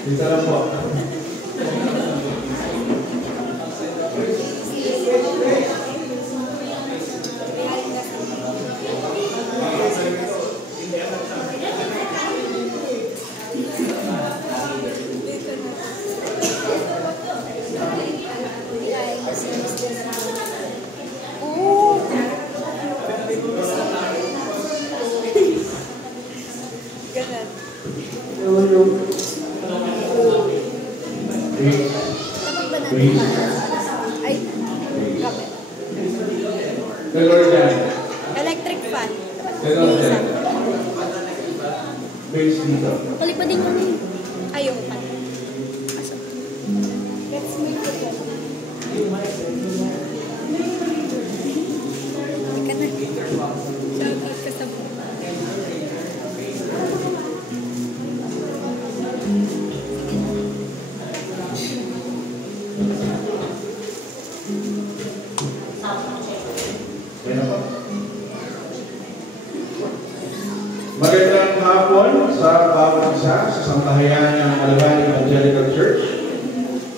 Dito lang po. Electric fan. Kalipa din kami. Ayaw pa. Let's make it. Shout out ka sa Magandang hapon sa bawat isa sa sambahayan ng Alban Evangelical Church.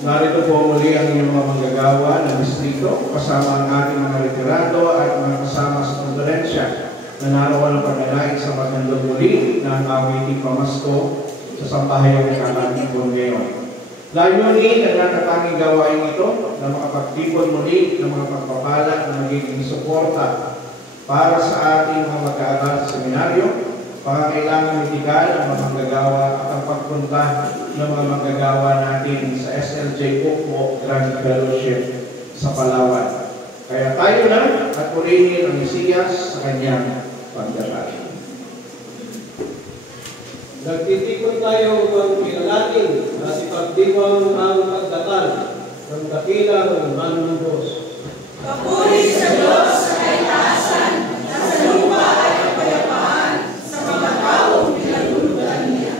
Narito po muli ang inyong mga manggagawa ng distrito kasama ang ating mga retirado at mga kasama sa konferensya na naroon ang pagdalain sa magandang muli ng awiting pamasko sa sambahayan ng ating po ngayon. Layunin ang natatanging gawain ito na makapagtipon muli ng mga pagpapala na magiging suporta para sa ating mga mag-aaral sa seminaryo, pangangailangan medikal ang mga manggagawa at ang pagpunta ng mga manggagawa natin sa SLJ Ukmo Grand Fellowship sa Palawan. Kaya tayo na at purihin ang Mesiyas sa kanyang pagdarasya. Nagtitikon tayo upang kilalanin na si pagdiwang ang pagdatal ng dakilang manunubos. Papuri sa Diyos sa kaitaasan, na sa lupa ay kapayapaan sa mga taong pinalulugan niya.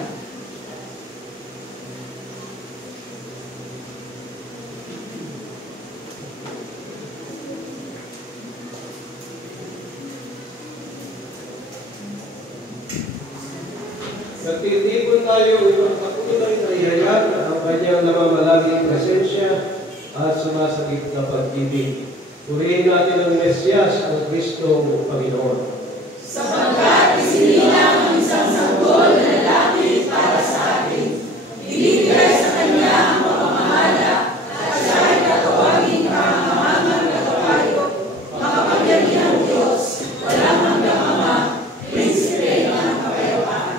Nagtitikon tayo upang patuloy na ihayag ang kanyang namamalaging presensya at sumasagip na pag-ibig. Purihin natin ang Mesiyas, ang Kristong Panginoon. Sapagkat isinilang ang isang sanggol na lalaki para sa atin. Ibigay sa kanya ang pamamahala at siya ay tatawagin kahangahangang nagawayo, makapangyarihang Diyos, walang hanggang Ama, Prinsipe ng kapayapaan.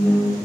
God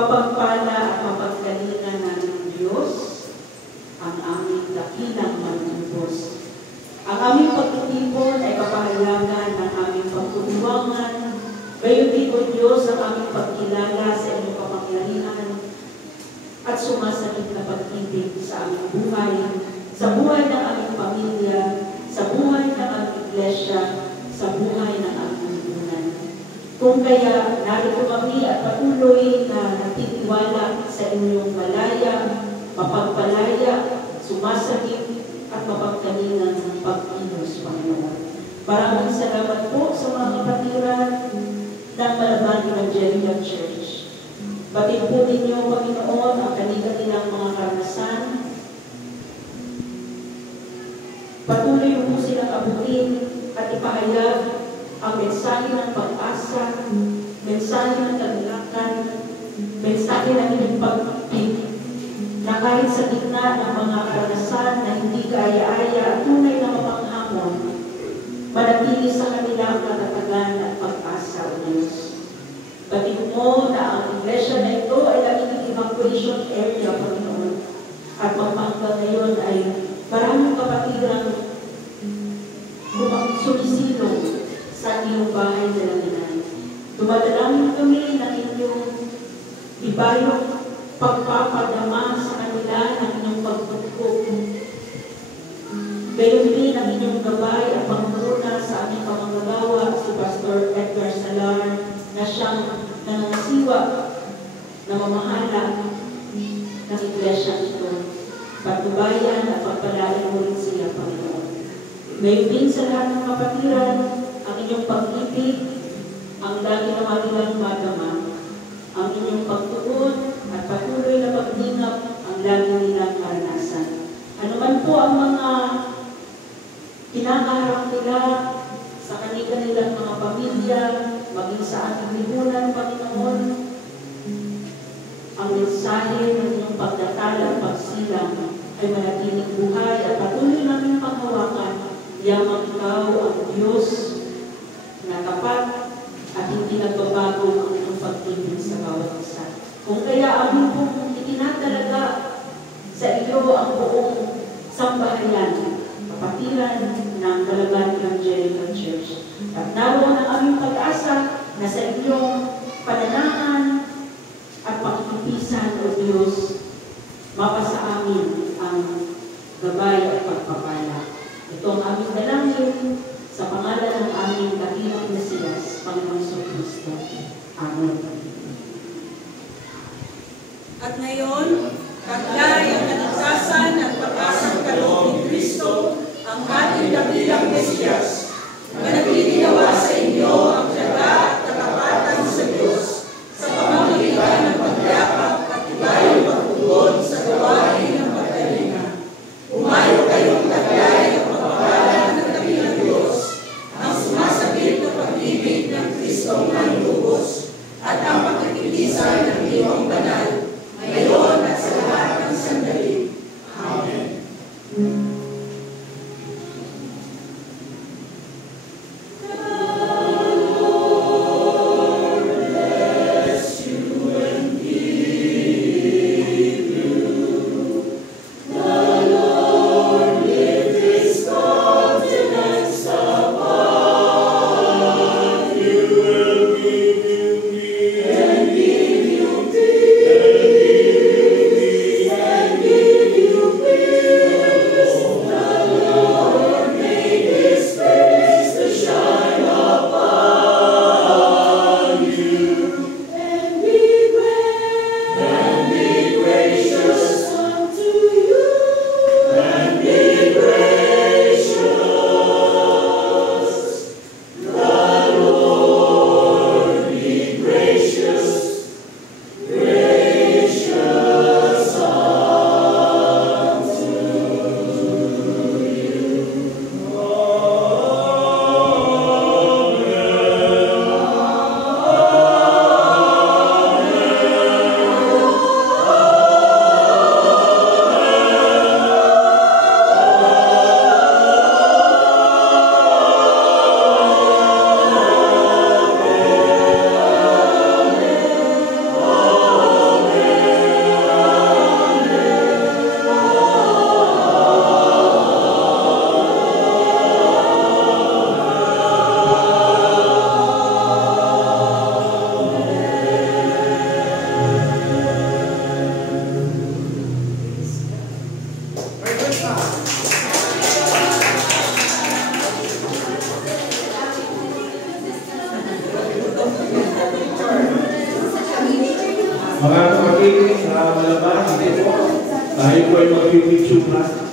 Mapagpala at mapagkalinga ng Diyos ang aming dakilang manubos. Ang aming pagtitipon ay kapahalagan ng aming pagtutulungan. Gayon din, O Diyos, ang aming pagkilala sa iyong kapangyarihan at sumasakit na pag-ibig sa aming buhay, sa buhay ng aming pamilya, sa buhay ng aming iglesia, sa buhay ng aming lipunan. Kung kaya narito kami at patuloy na natitiwala sa inyong malaya, mapagpalaya, sumasakit at mapagkalingan ng pag-inos, Panginoon. Maraming salamat po sa mga kapatiran ng Malaban Evangelical Church. Batid po ninyo, Panginoon, ang kanilang mga karanasan. Patuloy po silang abutin at ipahayag ang mensahe ng pag-asa, mensahe ng kagalakan, mensahe ng inyong pag-ibig, na kahit sa gitna ng mga karanasan na hindi kaaya-aya at tunay na mapanghamon, manatili sa kanilang katatagan at pag-asa, O Diyos. Batid mo na ang iglesia na ito ay naging evacuation area, Panginoon. At magpanggang ngayon ay maraming kapatirang sumisilong sa iyong bahay na langinan. Dumadalangin kami ng inyong ibayong pagpapadama sa kanila ng inyong pagpagpog. Gayon din ang inyong gabay at pangmuna sa aming pamanggagawa, si Pastor Edgar Salar, na siyang nangangasiwa na mamahala ng iglesia ito. Pagtubayan at pagpalain mo rin siya, Panginoon. Ngayon din sa lahat ng kapatiran, ang inyong pag-ibig, ang lagi na magilang madama, ang inyong pagtuon at patuloy na pagdingap ang lagi nilang maranasan. Ano man po ang mga kinakaharap nila sa kanilang mga pamilya, maging sa ating lipunan, Panginoon, ang mensahe ng inyong pagdatal at pagsilang ay manatiling buhay at patuloy namin panghawakan. Yamang ikaw ang Diyos na tapat at hindi nagbabago ang inyong pag-ibig sa bawat isa. Kung kaya amin pong itinatalaga sa iyo ang buong sambahayan, kapatiran ng Malaban Evangelical Church. At naroon ang aming pag-asa na sa inyong pananahan at pakikipisan, O Diyos, mapasa amin ang gabay at pagpapala. Ito ang aming dalangin sa pangalan ng aming dakilang Mesiyas, Panginoong Kristo. Amen. At ngayon, taglay ang kaligtasan at pag-asang kaloob ni Kristo, ang ating dakilang Mesiyas, na nagtitinawa sa inyo ang tiyaga at katapatan sa Diyos sa pamamagitan ng pagyakap at ibayong pagtugon sa gawain ng pagkalinga. Umayo kayong taglay ang pagpapala ng dakilang Diyos, ang sumasakit na pag-ibig ng Kristong manlubos at ang pagkikitisan ng iyong banal, ngayon at sa lahat ng sandali. Amen. Mga kapatid, sa malabas, ito po, tayo po ay mag-YouTube na.